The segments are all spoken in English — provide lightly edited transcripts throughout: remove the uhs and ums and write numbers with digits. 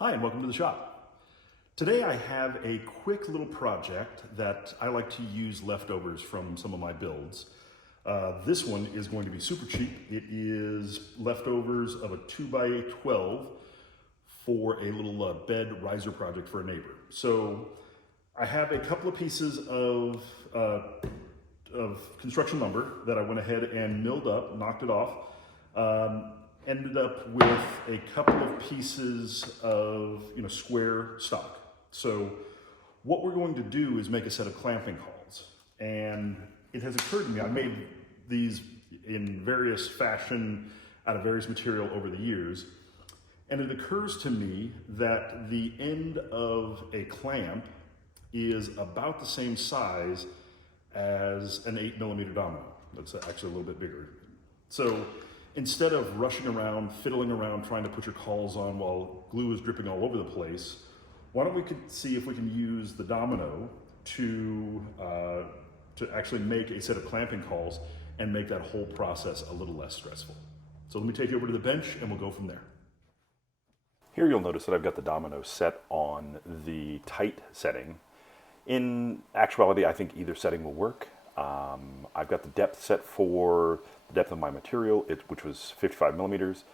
Hi, and welcome to the shop. Today I have a quick little project that I like to use leftovers from some of my builds. This one is going to be super cheap. It is leftovers of a 2x12 for a little bed riser project for a neighbor. So I have a couple of pieces of construction lumber that I went ahead and milled up, knocked it off. Ended up with a couple of pieces of square stock. So what we're going to do is make a set of clamping cauls. And it has occurred to me, I've made these in various fashion out of various material over the years. And it occurs to me that the end of a clamp is about the same size as an 8mm domino. That's actually a little bit bigger. So instead of rushing around, fiddling around, trying to put your cauls on while glue is dripping all over the place, why don't we see if we can use the domino to actually make a set of clamping cauls and make that whole process a little less stressful. So let me take you over to the bench and we'll go from there. Here you'll notice that I've got the domino set on the tight setting. In actuality, I think either setting will work. I've got the depth set for the depth of my material, which was 55mm,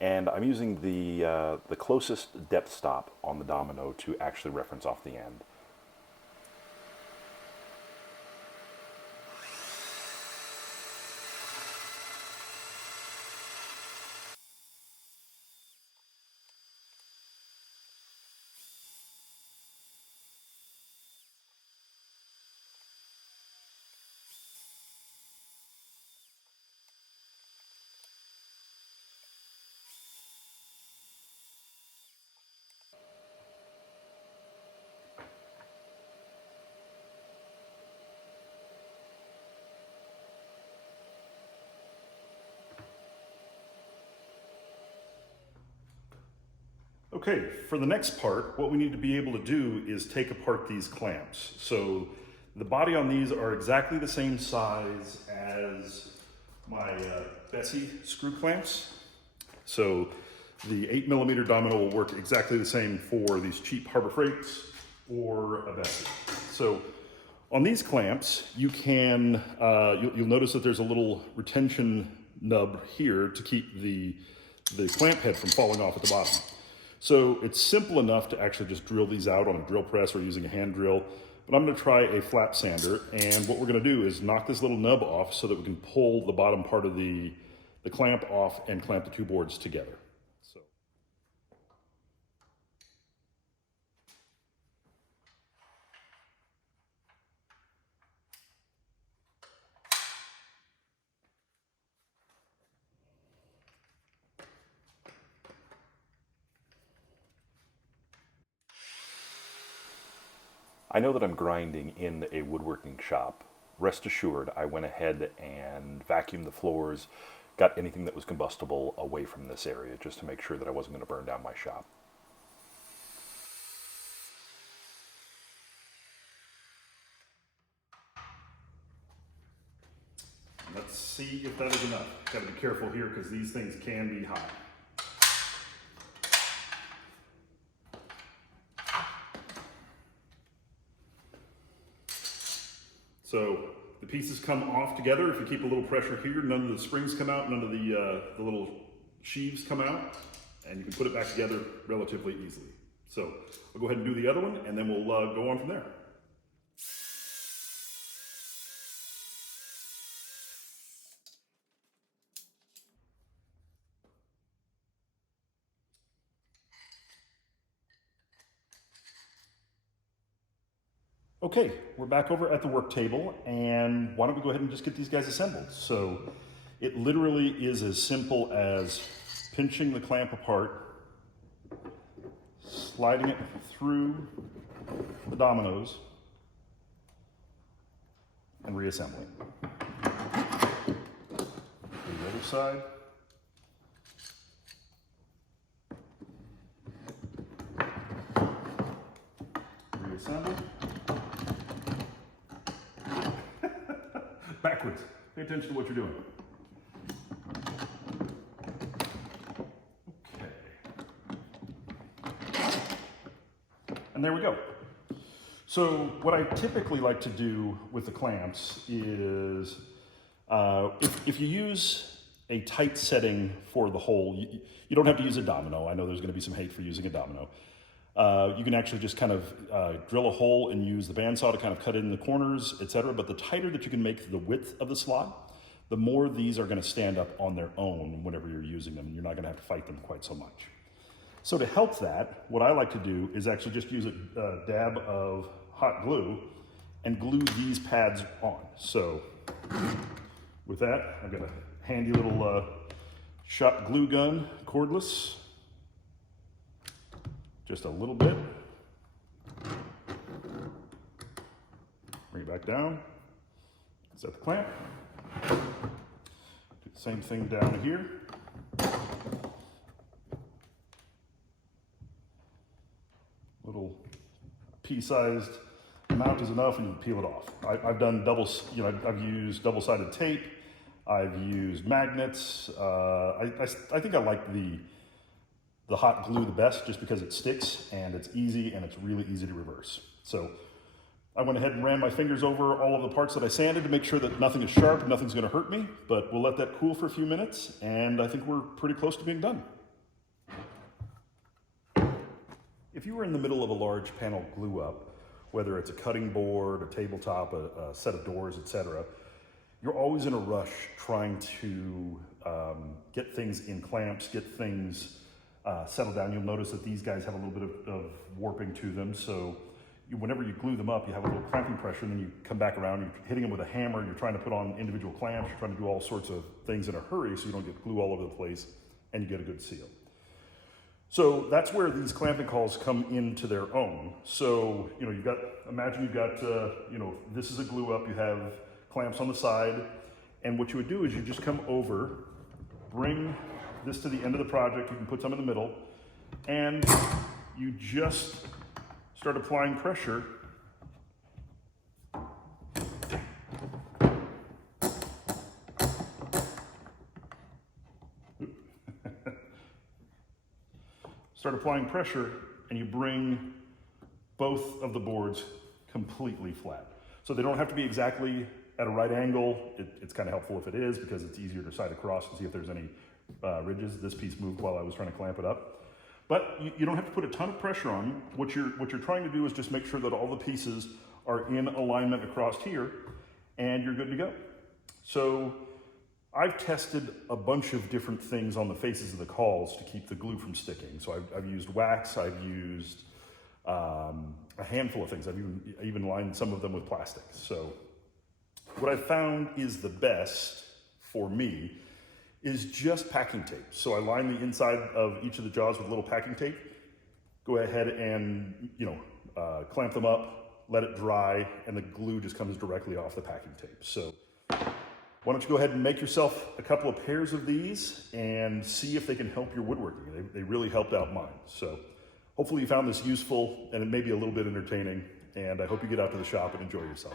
and I'm using the closest depth stop on the domino to actually reference off the end. Okay, for the next part, what we need to be able to do is take apart these clamps. So the body on these are exactly the same size as my Bessie screw clamps. So the 8mm domino will work exactly the same for these cheap Harbor Freights or a Bessie. So on these clamps, you can, you'll notice that there's a little retention nub here to keep the clamp head from falling off at the bottom. So it's simple enough to actually just drill these out on a drill press or using a hand drill, but I'm gonna try a flat sander, and what we're gonna do is knock this little nub off so that we can pull the bottom part of the clamp off and clamp the two boards together. I know that I'm grinding in a woodworking shop. Rest assured, I went ahead and vacuumed the floors, got anything that was combustible away from this area just to make sure that I wasn't going to burn down my shop. Let's see if that is enough. Got to be careful here because these things can be hot. So the pieces come off together. If you keep a little pressure here, none of the springs come out, none of the little sheaves come out, and you can put it back together relatively easily. So I'll go ahead and do the other one, and then we'll go on from there. Okay, we're back over at the work table, and why don't we go ahead and just get these guys assembled. So it literally is as simple as pinching the clamp apart, sliding it through the dominoes, and reassembling. The other side. Reassemble. Backwards. Pay attention to what you're doing. Okay. And there we go. So what I typically like to do with the clamps is, if you use a tight setting for the hole, you don't have to use a domino. I know there's gonna be some hate for using a domino. You can actually just kind of drill a hole and use the bandsaw to kind of cut it in the corners, etc. But the tighter that you can make the width of the slot, the more these are gonna stand up on their own whenever you're using them. You're not gonna have to fight them quite so much. So to help that, what I like to do is actually just use a dab of hot glue and glue these pads on. So with that, I've got a handy little shot glue gun, cordless. Just a little bit. Bring it back down. Set the clamp. Do the same thing down here. Little pea-sized amount is enough, and you can peel it off. I've done I've used double-sided tape. I've used magnets. I think I like the hot glue the best, just because it sticks and it's easy and it's really easy to reverse. So I went ahead and ran my fingers over all of the parts that I sanded to make sure that nothing is sharp, nothing's gonna hurt me, but we'll let that cool for a few minutes, and I think we're pretty close to being done. If you were in the middle of a large panel glue up, whether it's a cutting board, a tabletop, a set of doors, etc., you're always in a rush trying to get things in clamps, get things settled down. You'll notice that these guys have a little bit of warping to them, so whenever you glue them up, you have a little clamping pressure, and then you come back around, you're hitting them with a hammer, you're trying to put on individual clamps, you're trying to do all sorts of things in a hurry so you don't get glue all over the place and you get a good seal. So that's where these clamping cauls come into their own. So, imagine you've got, this is a glue up, you have clamps on the side, and what you would do is you just come over, bring this to the end of the project, you can put some in the middle, and you just start applying pressure and you bring both of the boards completely flat. So they don't have to be exactly at a right angle. It's kind of helpful if it is, because it's easier to sight across to see if there's any ridges. This piece moved while I was trying to clamp it up. But you don't have to put a ton of pressure on them. What you're trying to do is just make sure that all the pieces are in alignment across here, and you're good to go. So I've tested a bunch of different things on the faces of the cauls to keep the glue from sticking. So I've used wax, I've used a handful of things. I've even lined some of them with plastic. So what I've found is the best for me is just packing tape. So I line the inside of each of the jaws with a little packing tape, go ahead and clamp them up, let it dry, and the glue just comes directly off the packing tape. So why don't you go ahead and make yourself a couple of pairs of these and see if they can help your woodworking. They really helped out mine. So hopefully you found this useful and it may be a little bit entertaining, and I hope you get out to the shop and enjoy yourself.